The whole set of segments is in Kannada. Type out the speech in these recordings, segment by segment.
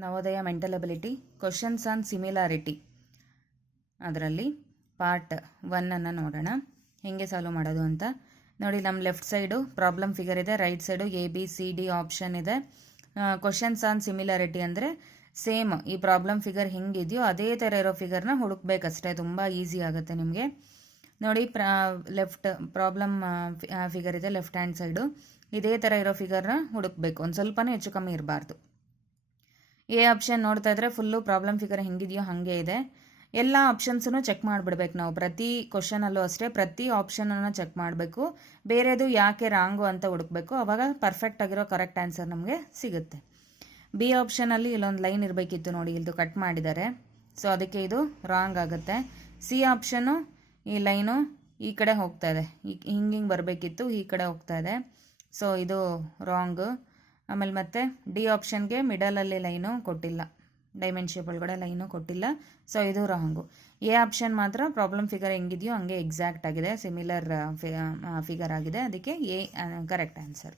Navodaya mental ability questions on similarity ಅದರಲ್ಲಿ ಪಾರ್ಟ್ 1 ನೋಡೋಣ. ಹೇಗೆ ಸಾಲ್ವ್ ಮಾಡೋದು ಅಂತ ನೋಡಿ. ನಮ್ಮ ಲೆಫ್ಟ್ ಸೈಡು ಪ್ರಾಬ್ಲಮ್ ಫಿಗರ್ ಇದೆ, ರೈಟ್ ಸೈಡು ABCD ಆಪ್ಷನ್ ಇದೆ. ಕ್ವಶನ್ಸ್ ಆನ್ ಸಿಮಿಲಾರಿಟಿ ಅಂದರೆ ಸೇಮ್ ಈ ಪ್ರಾಬ್ಲಮ್ ಫಿಗರ್ ಹೆಂಗಿದೆಯೋ ಅದೇ ಥರ ಇರೋ ಫಿಗರ್ನ ಹುಡುಕ್ಬೇಕಷ್ಟೇ. ತುಂಬ ಈಸಿ ಆಗುತ್ತೆ ನಿಮಗೆ. ನೋಡಿ, ಲೆಫ್ಟ್ ಪ್ರಾಬ್ಲಮ್ ಫಿಗರ್ ಇದೆ ಲೆಫ್ಟ್ ಹ್ಯಾಂಡ್ ಸೈಡು. ಇದೇ ಥರ ಇರೋ ಫಿಗರ್ನ ಹುಡುಕ್ಬೇಕು, ಒಂದು ಸ್ವಲ್ಪನೂ ಹೆಚ್ಚು ಕಮ್ಮಿ ಇರಬಾರ್ದು. ಎ ಆಪ್ಷನ್ ನೋಡ್ತಾ ಇದ್ರೆ ಫುಲ್ಲು ಪ್ರಾಬ್ಲಮ್ ಫಿಗರ್ ಹೆಂಗಿದೆಯೋ ಹಾಗೆ ಇದೆ. ಎಲ್ಲ ಆಪ್ಷನ್ಸನ್ನು ಚೆಕ್ ಮಾಡಿಬಿಡ್ಬೇಕು ನಾವು. ಪ್ರತಿ ಕ್ವಶನಲ್ಲೂ ಅಷ್ಟೇ ಪ್ರತಿ ಆಪ್ಷನನ್ನು ಚೆಕ್ ಮಾಡಬೇಕು. ಬೇರೆದು ಯಾಕೆ ರಾಂಗು ಅಂತ ಹುಡುಕ್ಬೇಕು, ಆವಾಗ ಪರ್ಫೆಕ್ಟ್ ಆಗಿರೋ ಕರೆಕ್ಟ್ ಆನ್ಸರ್ ನಮಗೆ ಸಿಗುತ್ತೆ. ಬಿ ಆಪ್ಷನಲ್ಲಿ ಇಲ್ಲೊಂದು ಲೈನ್ ಇರಬೇಕಿತ್ತು ನೋಡಿ, ಇದು ಕಟ್ ಮಾಡಿದ್ದಾರೆ, ಸೊ ಅದಕ್ಕೆ ಇದು ರಾಂಗ್ ಆಗುತ್ತೆ. ಸಿ ಆಪ್ಷನ್ನು ಈ ಲೈನು ಈ ಕಡೆ ಹೋಗ್ತಾ ಇದೆ, ಹಿಂಗೆ ಬರಬೇಕಿತ್ತು, ಈ ಕಡೆ ಹೋಗ್ತಾ ಇದೆ, ಸೊ ಇದು ರಾಂಗು. ಆಮೇಲೆ ಮತ್ತೆ ಡಿ ಆಪ್ಷನ್ಗೆ ಮಿಡಲಲ್ಲಿ ಲೈನು ಕೊಟ್ಟಿಲ್ಲ, ಡೈಮಂಡ್ ಶೇಪ್ ಒಳಗಡೆ ಲೈನು ಕೊಟ್ಟಿಲ್ಲ, ಸೊ ಇದು ರಾಂಗು. ಎ ಆಪ್ಷನ್ ಮಾತ್ರ ಪ್ರಾಬ್ಲಮ್ ಫಿಗರ್ ಹೆಂಗಿದೆಯೋ ಹಂಗೆ ಎಕ್ಸಾಕ್ಟ್ ಆಗಿದೆ, ಸಿಮಿಲರ್ ಫಿಗರ್ ಆಗಿದೆ, ಅದಕ್ಕೆ A correct answer.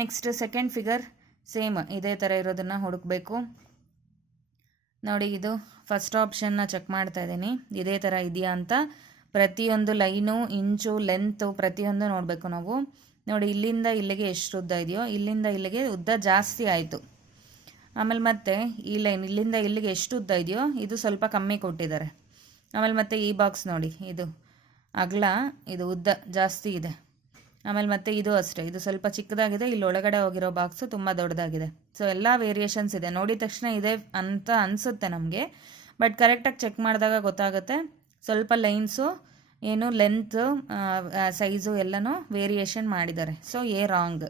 Next second figure same ಇದೇ ಥರ ಇರೋದನ್ನು ಹುಡುಕಬೇಕು. ನೋಡಿ, ಇದು ಫಸ್ಟ್ ಆಪ್ಷನ್ನ ಚೆಕ್ ಮಾಡ್ತಾ ಇದ್ದೀನಿ, ಇದೇ ಥರ ಇದೆಯಾ ಅಂತ. ಪ್ರತಿಯೊಂದು ಲೈನು, ಇಂಚು, ಲೆಂತು ಪ್ರತಿಯೊಂದು ನೋಡಬೇಕು ನಾವು. ನೋಡಿ, ಇಲ್ಲಿಂದ ಇಲ್ಲಿಗೆ ಎಷ್ಟು ಉದ್ದ ಇದೆಯೋ ಇಲ್ಲಿಂದ ಇಲ್ಲಿಗೆ ಉದ್ದ ಜಾಸ್ತಿ ಆಯಿತು. ಆಮೇಲೆ ಮತ್ತೆ ಈ ಲೈನ್ ಇಲ್ಲಿಂದ ಇಲ್ಲಿಗೆ ಎಷ್ಟು ಉದ್ದ ಇದೆಯೋ ಇದು ಸ್ವಲ್ಪ ಕಮ್ಮಿ ಕೊಟ್ಟಿದ್ದಾರೆ. ಆಮೇಲೆ ಮತ್ತೆ ಈ ಬಾಕ್ಸ್ ನೋಡಿ, ಇದು ಅಗಲ, ಇದು ಉದ್ದ ಜಾಸ್ತಿ ಇದೆ. ಆಮೇಲೆ ಮತ್ತೆ ಇದು ಅಷ್ಟೇ, ಇದು ಸ್ವಲ್ಪ ಚಿಕ್ಕದಾಗಿದೆ, ಇಲ್ಲಿ ಒಳಗಡೆ ಹೋಗಿರೋ ಬಾಕ್ಸು ತುಂಬ ದೊಡ್ಡದಾಗಿದೆ. ಸೊ ಎಲ್ಲ ವೇರಿಯೇಷನ್ಸ್ ಇದೆ. ನೋಡಿದ ತಕ್ಷಣ ಇದೆ ಅಂತ ಅನಿಸುತ್ತೆ ನಮಗೆ, ಬಟ್ ಕರೆಕ್ಟಾಗಿ ಚೆಕ್ ಮಾಡಿದಾಗ ಗೊತ್ತಾಗುತ್ತೆ ಸ್ವಲ್ಪ ಲೈನ್ಸು ಏನು ಲೆಂತ್ ಸೈಜು ಎಲ್ಲನೂ ವೇರಿಯೇಷನ್ ಮಾಡಿದ್ದಾರೆ. So a wrong.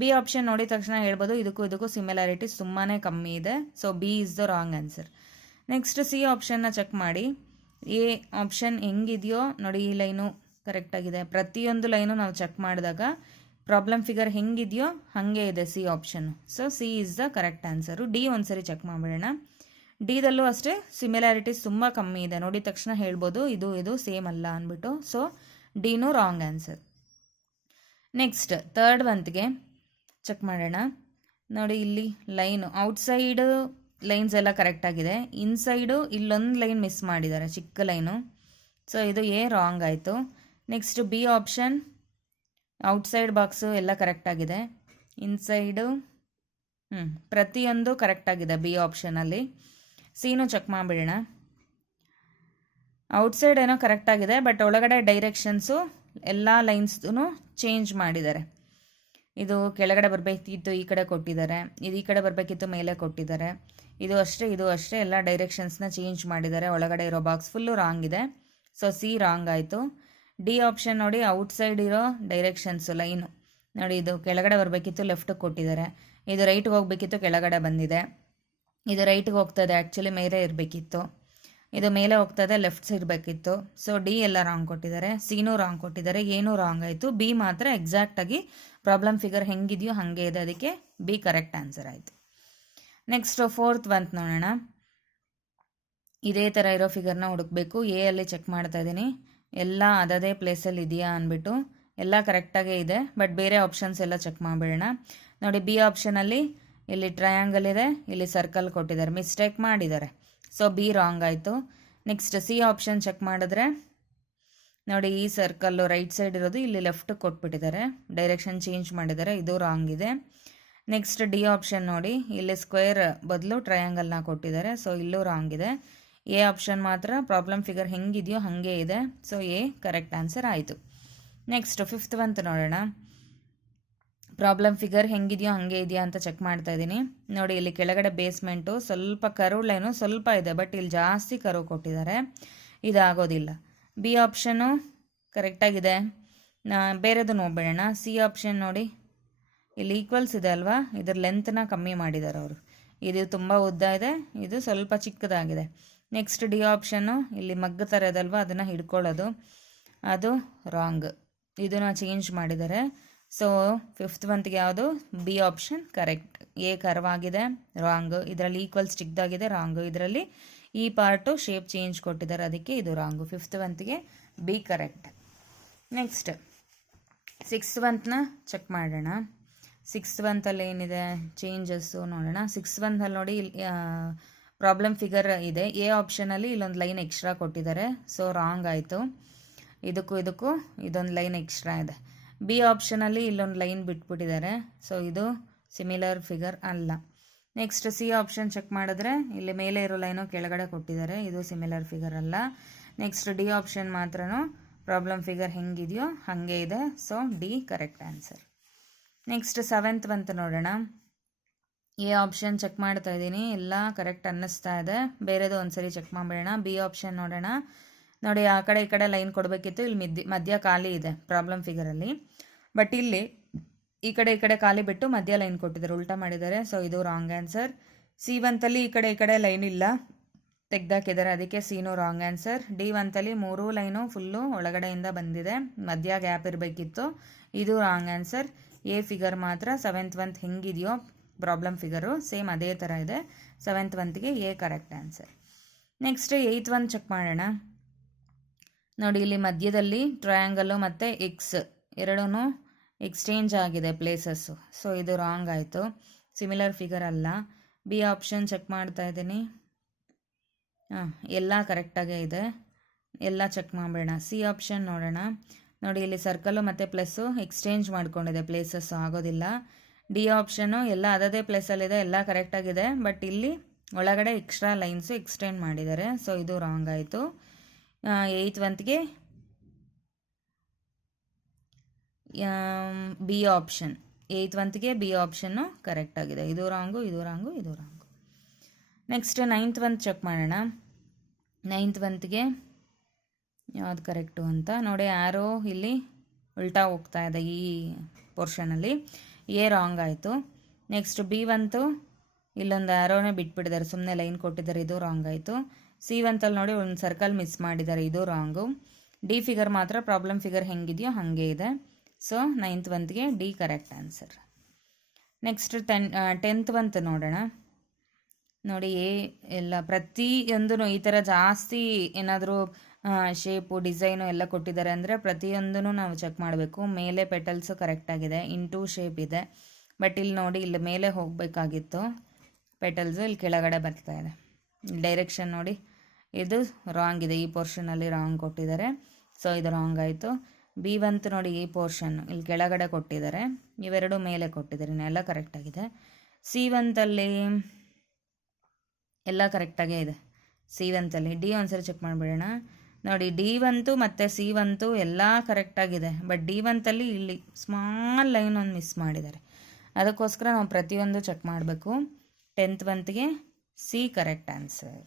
B option ನೋಡಿದ ತಕ್ಷಣ ಹೇಳ್ಬೋದು ಇದಕ್ಕೂ ಸಿಮಿಲಾರಿಟೀಸ್ ತುಂಬಾ ಕಮ್ಮಿ ಇದೆ, so b is the wrong answer. Next c ಆಪ್ಷನ್ನ ಚೆಕ್ ಮಾಡಿ. ಎ ಆಪ್ಷನ್ ಹೆಂಗಿದೆಯೋ ನೋಡಿ, ಈ ಲೈನು ಕರೆಕ್ಟಾಗಿದೆ. ಪ್ರತಿಯೊಂದು ಲೈನು ನಾವು ಚೆಕ್ ಮಾಡಿದಾಗ ಪ್ರಾಬ್ಲಮ್ ಫಿಗರ್ ಹೆಂಗಿದೆಯೋ ಹಾಗೆ ಇದೆ C option, so C is the correct answer. D ಒಂದ್ಸರಿ ಚೆಕ್ ಮಾಡಿಬಿಡೋಣ. ಡಿದಲ್ಲೂ ಅಷ್ಟೇ ಸಿಮಿಲಾರಿಟೀಸ್ ತುಂಬ ಕಮ್ಮಿ ಇದೆ, ನೋಡಿದ ತಕ್ಷಣ ಹೇಳ್ಬೋದು ಇದು ಸೇಮ್ ಅಲ್ಲ ಅಂದ್ಬಿಟ್ಟು, ಸೊ ಡಿನೂ ರಾಂಗ್ ಆನ್ಸರ್. ನೆಕ್ಸ್ಟ್ ಥರ್ಡ್ ಒಂತ್ಗೆ ಚೆಕ್ ಮಾಡೋಣ. ನೋಡಿ, ಇಲ್ಲಿ ಲೈನು ಔಟ್ಸೈಡ್ ಲೈನ್ಸ್ ಎಲ್ಲ ಕರೆಕ್ಟಾಗಿದೆ, ಇನ್ಸೈಡು ಇಲ್ಲೊಂದು ಲೈನ್ ಮಿಸ್ ಮಾಡಿದ್ದಾರೆ, ಚಿಕ್ಕ ಲೈನು, ಸೊ ಇದು ಎ ರಾಂಗ್ ಆಯಿತು. Next b option outside box ಎಲ್ಲ ಕರೆಕ್ಟಾಗಿದೆ, ಇನ್ಸೈಡು ಪ್ರತಿಯೊಂದು ಕರೆಕ್ಟಾಗಿದೆ ಬಿ ಆಪ್ಷನಲ್ಲಿ. ಸಿನೂ ಚೆಕ್ ಮಾಡಿಬಿಡೋಣ. ಔಟ್ಸೈಡ್ ಏನೋ ಕರೆಕ್ಟಾಗಿದೆ, ಬಟ್ ಒಳಗಡೆ ಡೈರೆಕ್ಷನ್ಸು ಎಲ್ಲ ಲೈನ್ಸ್ದು ಚೇಂಜ್ ಮಾಡಿದ್ದಾರೆ. ಇದು ಕೆಳಗಡೆ ಬರಬೇಕಿತ್ತು, ಈ ಕಡೆ ಕೊಟ್ಟಿದ್ದಾರೆ, ಇದು ಈ ಕಡೆ ಬರಬೇಕಿತ್ತು, ಮೇಲೆ ಕೊಟ್ಟಿದ್ದಾರೆ. ಇದು ಅಷ್ಟೇ ಎಲ್ಲ ಡೈರೆಕ್ಷನ್ಸ್ನ ಚೇಂಜ್ ಮಾಡಿದ್ದಾರೆ. ಒಳಗಡೆ ಇರೋ ಬಾಕ್ಸ್ ಫುಲ್ಲು ರಾಂಗ್ ಇದೆ, ಸೊ ಸಿ ರಾಂಗ್ ಆಯಿತು. ಡಿ ಆಪ್ಷನ್ ನೋಡಿ, ಔಟ್ಸೈಡ್ ಇರೋ ಡೈರೆಕ್ಷನ್ಸು ಲೈನು ನೋಡಿ, ಇದು ಕೆಳಗಡೆ ಬರಬೇಕಿತ್ತು, ಲೆಫ್ಟಿಗೆ ಕೊಟ್ಟಿದ್ದಾರೆ. ಇದು ರೈಟ್ಗೆ ಹೋಗಬೇಕಿತ್ತು, ಕೆಳಗಡೆ ಬಂದಿದೆ. ಇದು ರೈಟ್ಗೆ ಹೋಗ್ತದೆ, ಆ್ಯಕ್ಚುಲಿ ಮೇಲೆ ಇರಬೇಕಿತ್ತು. ಇದು ಮೇಲೆ ಹೋಗ್ತದೆ, ಲೆಫ್ಟ್ಸ್ ಇರಬೇಕಿತ್ತು. ಸೊ ಡಿ ಎಲ್ಲ ರಾಂಗ್ ಕೊಟ್ಟಿದ್ದಾರೆ, ಸಿನೂ ರಾಂಗ್ ಕೊಟ್ಟಿದ್ದಾರೆ, ಏನೂ ರಾಂಗ್ ಆಯಿತು. ಬಿ ಮಾತ್ರ ಎಕ್ಸಾಕ್ಟಾಗಿ ಪ್ರಾಬ್ಲಮ್ ಫಿಗರ್ ಹೆಂಗಿದೆಯೋ ಹಾಗೆ ಇದೆ, ಅದಕ್ಕೆ ಬಿ ಕರೆಕ್ಟ್ ಆನ್ಸರ್ ಆಯಿತು. ನೆಕ್ಸ್ಟ್ ಫೋರ್ತ್ ಬಂತು ನೋಡೋಣ. ಇದೇ ಥರ ಇರೋ ಫಿಗರ್ನ ಹುಡುಕಬೇಕು. ಎ ಅಲ್ಲಿ ಚೆಕ್ ಮಾಡ್ತಾ ಇದ್ದೀನಿ, ಎಲ್ಲ ಅದೇ ಪ್ಲೇಸಲ್ಲಿ ಇದೆಯಾ ಅಂದ್ಬಿಟ್ಟು. ಎಲ್ಲ ಕರೆಕ್ಟಾಗೇ ಇದೆ, ಬಟ್ ಬೇರೆ ಆಪ್ಷನ್ಸ್ ಎಲ್ಲ ಚೆಕ್ ಮಾಡಿಬಿಡೋಣ. ನೋಡಿ, ಬಿ ಆಪ್ಷನಲ್ಲಿ ಇಲ್ಲಿ ಟ್ರಯಾಂಗಲ್ ಇದೆ, ಇಲ್ಲಿ ಸರ್ಕಲ್ ಕೊಟ್ಟಿದ್ದಾರೆ, ಮಿಸ್ಟೇಕ್ ಮಾಡಿದ್ದಾರೆ, ಸೊ ಬಿ ರಾಂಗ್ ಆಯಿತು. ನೆಕ್ಸ್ಟ್ ಸಿ ಆಪ್ಷನ್ ಚೆಕ್ ಮಾಡಿದ್ರೆ ನೋಡಿ, ಈ ಸರ್ಕಲ್ಲು ರೈಟ್ ಸೈಡ್ ಇರೋದು ಇಲ್ಲಿ ಲೆಫ್ಟ್ ಕೊಟ್ಬಿಟ್ಟಿದ್ದಾರೆ, ಡೈರೆಕ್ಷನ್ ಚೇಂಜ್ ಮಾಡಿದ್ದಾರೆ, ಇದು ರಾಂಗ್ ಇದೆ. ನೆಕ್ಸ್ಟ್ ಡಿ ಆಪ್ಷನ್ ನೋಡಿ, ಇಲ್ಲಿ ಸ್ಕ್ವೇರ್ ಬದಲು ಟ್ರಯಾಂಗಲ್ನ ಕೊಟ್ಟಿದ್ದಾರೆ, ಸೊ ಇಲ್ಲೂ ರಾಂಗ್ ಇದೆ. ಎ ಆಪ್ಷನ್ ಮಾತ್ರ ಪ್ರಾಬ್ಲಮ್ ಫಿಗರ್ ಹೆಂಗಿದೆಯೋ ಹಾಗೆ ಇದೆ, ಸೊ ಎ ಕರೆಕ್ಟ್ ಆನ್ಸರ್ ಆಯಿತು. ನೆಕ್ಸ್ಟ್ ಫಿಫ್ತ್ ಬಂತು ನೋಡೋಣ. ಪ್ರಾಬ್ಲಮ್ ಫಿಗರ್ ಹೆಂಗಿದೆಯೋ ಹಾಗೆ ಇದೆಯಾ ಅಂತ ಚೆಕ್ ಮಾಡ್ತಾ ಇದ್ದೀನಿ. ನೋಡಿ, ಇಲ್ಲಿ ಕೆಳಗಡೆ ಬೇಸ್ಮೆಂಟು ಸ್ವಲ್ಪ ಕರ್ವ್ ಲೈನು ಸ್ವಲ್ಪ ಇದೆ, ಬಟ್ ಇಲ್ಲಿ ಜಾಸ್ತಿ ಕರ್ವ್ ಕೊಟ್ಟಿದ್ದಾರೆ, ಇದಾಗೋದಿಲ್ಲ. ಬಿ ಆಪ್ಷನ್ನು ಕರೆಕ್ಟಾಗಿದೆ, ಬೇರೆದು ನೋಡ್ಬೇಡೋಣ. ಸಿ ಆಪ್ಷನ್ ನೋಡಿ, ಇಲ್ಲಿ ಈಕ್ವಲ್ಸ್ ಇದೆ ಅಲ್ವಾ, ಇದ್ರ ಲೆಂತ್ನ ಕಮ್ಮಿ ಮಾಡಿದ್ದಾರೆ ಅವರು, ಇದು ತುಂಬ ಉದ್ದ ಇದೆ, ಇದು ಸ್ವಲ್ಪ ಚಿಕ್ಕದಾಗಿದೆ. ನೆಕ್ಸ್ಟ್ ಡಿ ಆಪ್ಷನ್ನು ಇಲ್ಲಿ ಮಗ್ಗ ಥರ ಇದಲ್ವ, ಅದನ್ನು ಹಿಡ್ಕೊಳ್ಳೋದು, ಅದು ರಾಂಗ್, ಇದನ್ನು ಚೇಂಜ್ ಮಾಡಿದ್ದಾರೆ. ಸೊ ಫಿಫ್ತ್ ಬಂತಿಗೆ ಯಾವುದು, ಬಿ ಆಪ್ಷನ್ ಕರೆಕ್ಟ್. ಎ ಕರ್ವಾಗಿದೆ, ರಾಂಗು. ಇದರಲ್ಲಿ ಈಕ್ವಲ್ಸ್ ಚಿಕ್ಕದಾಗಿದೆ, ರಾಂಗು. ಇದರಲ್ಲಿ ಈ ಪಾರ್ಟು ಶೇಪ್ ಚೇಂಜ್ ಕೊಟ್ಟಿದ್ದಾರೆ, ಅದಕ್ಕೆ ಇದು ರಾಂಗು. ಫಿಫ್ತ್ ಬಂತಿಗೆ ಬಿ ಕರೆಕ್ಟ್. ನೆಕ್ಸ್ಟ್ ಸಿಕ್ಸ್ತ್ ಬಂತನ್ನ ಚೆಕ್ ಮಾಡೋಣ. ಸಿಕ್ಸ್ತ್ ಒಂತಲ್ಲಿ ಏನಿದೆ ಚೇಂಜಸ್ಸು ನೋಡೋಣ. ಸಿಕ್ಸ್ತ್ ಒಂದಲ್ಲಿ ನೋಡಿ ಪ್ರಾಬ್ಲಮ್ ಫಿಗರ್ ಇದೆ. ಎ ಆಪ್ಷನಲ್ಲಿ ಇಲ್ಲೊಂದು ಲೈನ್ ಎಕ್ಸ್ಟ್ರಾ ಕೊಟ್ಟಿದ್ದಾರೆ, ಸೊ ರಾಂಗ್ ಆಯಿತು. ಇದಕ್ಕೂ ಇದೊಂದು ಲೈನ್ ಎಕ್ಸ್ಟ್ರಾ ಇದೆ. ಬಿ ಆಪ್ಷನಲ್ಲಿ ಇಲ್ಲೊಂದು ಲೈನ್ ಬಿಟ್ಬಿಟ್ಟಿದ್ದಾರೆ, ಸೊ ಇದು ಸಿಮಿಲರ್ ಫಿಗರ್ ಅಲ್ಲ. ನೆಕ್ಸ್ಟ್ ಸಿ ಆಪ್ಷನ್ ಚೆಕ್ ಮಾಡಿದ್ರೆ ಇಲ್ಲಿ ಮೇಲೆ ಇರೋ ಲೈನು ಕೆಳಗಡೆ ಕೊಟ್ಟಿದ್ದಾರೆ, ಇದು ಸಿಮಿಲರ್ ಫಿಗರ್ ಅಲ್ಲ. ನೆಕ್ಸ್ಟ್ ಡಿ ಆಪ್ಷನ್ ಮಾತ್ರ ಪ್ರಾಬ್ಲಮ್ ಫಿಗರ್ ಹೆಂಗಿದೆಯೋ ಹಾಗೆ ಇದೆ, so D correct answer. Next seventh ಬಂತು ನೋಡೋಣ. ಎ ಆಪ್ಷನ್ ಚೆಕ್ ಮಾಡ್ತಾ ಇದ್ದೀನಿ, ಎಲ್ಲ ಕರೆಕ್ಟ್ ಅನ್ನಿಸ್ತಾ ಇದೆ. ಬೇರೆದು ಒಂದ್ಸರಿ ಚೆಕ್ ಮಾಡಿಬಿಡೋಣ. ಬಿ ಆಪ್ಷನ್ ನೋಡೋಣ. ನೋಡಿ ಆ ಕಡೆ ಈ ಕಡೆ ಲೈನ್ ಕೊಡಬೇಕಿತ್ತು, ಇಲ್ಲಿ ಮಧ್ಯ ಖಾಲಿ ಇದೆ ಪ್ರಾಬ್ಲಮ್ ಫಿಗರಲ್ಲಿ. ಬಟ್ ಇಲ್ಲಿ ಈ ಕಡೆ ಖಾಲಿ ಬಿಟ್ಟು ಮಧ್ಯ ಲೈನ್ ಕೊಟ್ಟಿದ್ದಾರೆ, ಉಲ್ಟಾ ಮಾಡಿದ್ದಾರೆ, ಸೊ ಇದು ರಾಂಗ್ ಆನ್ಸರ್. ಸಿ ಒಂತಲ್ಲಿ ಈ ಕಡೆ ಲೈನ್ ಇಲ್ಲ, ತೆಗ್ದಾಕಿದ್ದಾರೆ, ಅದಕ್ಕೆ ಸಿನೂ ರಾಂಗ್ ಆನ್ಸರ್. ಡಿ ಒಂತಲ್ಲಿ 3 ಲೈನು ಫುಲ್ಲು ಒಳಗಡೆಯಿಂದ ಬಂದಿದೆ, ಮಧ್ಯ ಗ್ಯಾಪ್ ಇರಬೇಕಿತ್ತು, ಇದು ರಾಂಗ್ ಆನ್ಸರ್. ಎ ಫಿಗರ್ ಮಾತ್ರ ಸೆವೆಂತ್ ಒಂತ್ ಹೆಂಗಿದೆಯೋ ಪ್ರಾಬ್ಲಮ್ ಫಿಗರು ಸೇಮ್ ಅದೇ ಥರ ಇದೆ. ಸೆವೆಂತ್ ಒಂತ್ಗೆ a correct answer. Next eighth ಒಂತ್ ಚೆಕ್ ಮಾಡೋಣ. ನೋಡಿ ಇಲ್ಲಿ ಮಧ್ಯದಲ್ಲಿ ಟ್ರಯಾಂಗಲ್ಲು ಮತ್ತು ಎಕ್ಸ್ ಎರಡೂ ಎಕ್ಸ್ಚೇಂಜ್ ಆಗಿದೆ ಪ್ಲೇಸಸ್ಸು, ಸೊ ಇದು ರಾಂಗ್ ಆಯಿತು, ಸಿಮಿಲರ್ ಫಿಗರ್ ಅಲ್ಲ. ಬಿ ಆಪ್ಷನ್ ಚೆಕ್ ಮಾಡ್ತಾ ಇದ್ದೀನಿ, ಎಲ್ಲ ಕರೆಕ್ಟಾಗೇ ಇದೆ, ಎಲ್ಲ ಚೆಕ್ ಮಾಡೋಣ. ಸಿ ಆಪ್ಷನ್ ನೋಡೋಣ. ನೋಡಿ ಇಲ್ಲಿ ಸರ್ಕಲ್ಲು ಮತ್ತು ಪ್ಲಸ್ಸು ಎಕ್ಸ್ಚೇಂಜ್ ಮಾಡ್ಕೊಂಡಿದೆ, ಪ್ಲೇಸಸ್ಸು ಆಗೋದಿಲ್ಲ. ಡಿ ಆಪ್ಷನ್ನು ಎಲ್ಲ ಅದೇ ಪ್ಲೇಸಲ್ಲಿದೆ, ಎಲ್ಲ ಕರೆಕ್ಟಾಗಿದೆ, ಬಟ್ ಇಲ್ಲಿ ಒಳಗಡೆ ಎಕ್ಸ್ಟ್ರಾ ಲೈನ್ಸು ಎಕ್ಸ್ಟೆಂಡ್ ಮಾಡಿದ್ದಾರೆ, ಸೊ ಇದು ರಾಂಗ್ ಆಯಿತು. ಏಯ್ತ್ ಒಂತ್ಗೆ ಬಿ ಆಪ್ಷನ್, ಏಯ್ತ್ ಒಂತ್ಗೆ ಬಿ ಆಪ್ಷನ್ನು ಕರೆಕ್ಟ್ ಆಗಿದೆ, ಇದು ರಾಂಗು. ನೆಕ್ಸ್ಟ್ ನೈನ್ತ್ ಒಂತ್ ಚೆಕ್ ಮಾಡೋಣ. ನೈನ್ತ್ ಒಂತ್ಗೆ ಯಾವುದು ಕರೆಕ್ಟು ಅಂತ ನೋಡಿ. ಆ್ಯರೋ ಇಲ್ಲಿ ಉಲ್ಟಾ ಹೋಗ್ತಾ ಇದೆ ಈ ಪೋರ್ಷನಲ್ಲಿ, ಎ ರಾಂಗ್ ಆಯಿತು. ನೆಕ್ಸ್ಟ್ ಬಿ ಒಂತು ಇಲ್ಲೊಂದು ಆ್ಯರೋನೇ ಬಿಟ್ಬಿಟ್ಟಿದ್ದಾರೆ, ಸುಮ್ಮನೆ ಲೈನ್ ಕೊಟ್ಟಿದ್ದಾರೆ, ಇದು ರಾಂಗ್ ಆಯಿತು. ಸಿ ಒಂತಲ್ಲಿ ನೋಡಿ ಒಂದು ಸರ್ಕಲ್ ಮಿಸ್ ಮಾಡಿದ್ದಾರೆ, ಇದು ರಾಂಗು. ಡಿ ಫಿಗರ್ ಮಾತ್ರ ಪ್ರಾಬ್ಲಮ್ ಫಿಗರ್ ಹೆಂಗಿದೆಯೋ ಹಾಗೆ ಇದೆ, ಸೊ ನೈನ್ತ್ ಒಂತ್ಗೆ D correct answer. Next tenth ಒಂತ್ ನೋಡೋಣ. ನೋಡಿ ಎಲ್ಲ ಪ್ರತಿಯೊಂದೂ ಈ ಥರ ಜಾಸ್ತಿ ಏನಾದರೂ ಶೇಪು ಡಿಸೈನು ಎಲ್ಲ ಕೊಟ್ಟಿದ್ದಾರೆ ಅಂದರೆ ಪ್ರತಿಯೊಂದೂ ನಾವು ಚೆಕ್ ಮಾಡಬೇಕು. ಮೇಲೆ ಪೆಟಲ್ಸು ಕರೆಕ್ಟಾಗಿದೆ, ಇಂಟು ಶೇಪ್ ಇದೆ, ಬಟ್ ಇಲ್ಲಿ ನೋಡಿ ಇಲ್ಲಿ ಮೇಲೆ ಹೋಗಬೇಕಾಗಿತ್ತು ಪೆಟಲ್ಸು, ಇಲ್ಲಿ ಕೆಳಗಡೆ ಬರ್ತಾ ಇದೆ. ಡೈರೆಕ್ಷನ್ ನೋಡಿ ಇದು ರಾಂಗ್ ಇದೆ, ಈ ಪೋರ್ಷನಲ್ಲಿ ರಾಂಗ್ ಕೊಟ್ಟಿದ್ದಾರೆ, ಸೊ ಇದು ರಾಂಗ್ ಆಯಿತು. ಬಿ ಒಂತ್ ನೋಡಿ ಈ ಪೋರ್ಷನ್ನು ಇಲ್ಲಿ ಕೆಳಗಡೆ ಕೊಟ್ಟಿದ್ದಾರೆ, ಇವೆರಡು ಮೇಲೆ ಕೊಟ್ಟಿದ್ದಾರೆ, ಇನ್ನೆಲ್ಲ ಕರೆಕ್ಟಾಗಿದೆ. ಸಿ ಒಂತಲ್ಲಿ ಎಲ್ಲ ಕರೆಕ್ಟಾಗೇ ಇದೆ, ಸಿ ಒಂತಲ್ಲಿ. ಡಿ ಒಂದ್ಸರಿ ಚೆಕ್ ಮಾಡಿಬಿಡೋಣ. ನೋಡಿ ಡಿ ಒಂತು ಮತ್ತು ಸಿ ಒಂತು ಎಲ್ಲ ಕರೆಕ್ಟಾಗಿದೆ, ಬಟ್ ಡಿ ಒಂತಲ್ಲಿ ಇಲ್ಲಿ ಸ್ಮಾಲ್ ಲೈನ್ ಒಂದು ಮಿಸ್ ಮಾಡಿದ್ದಾರೆ, ಅದಕ್ಕೋಸ್ಕರ ನಾವು ಪ್ರತಿಯೊಂದು ಚೆಕ್ ಮಾಡಬೇಕು. ಟೆಂತ್ ಒಂತ್ಗೆ ಸಿ ಕರೆಕ್ಟ್ ಆನ್ಸರ್.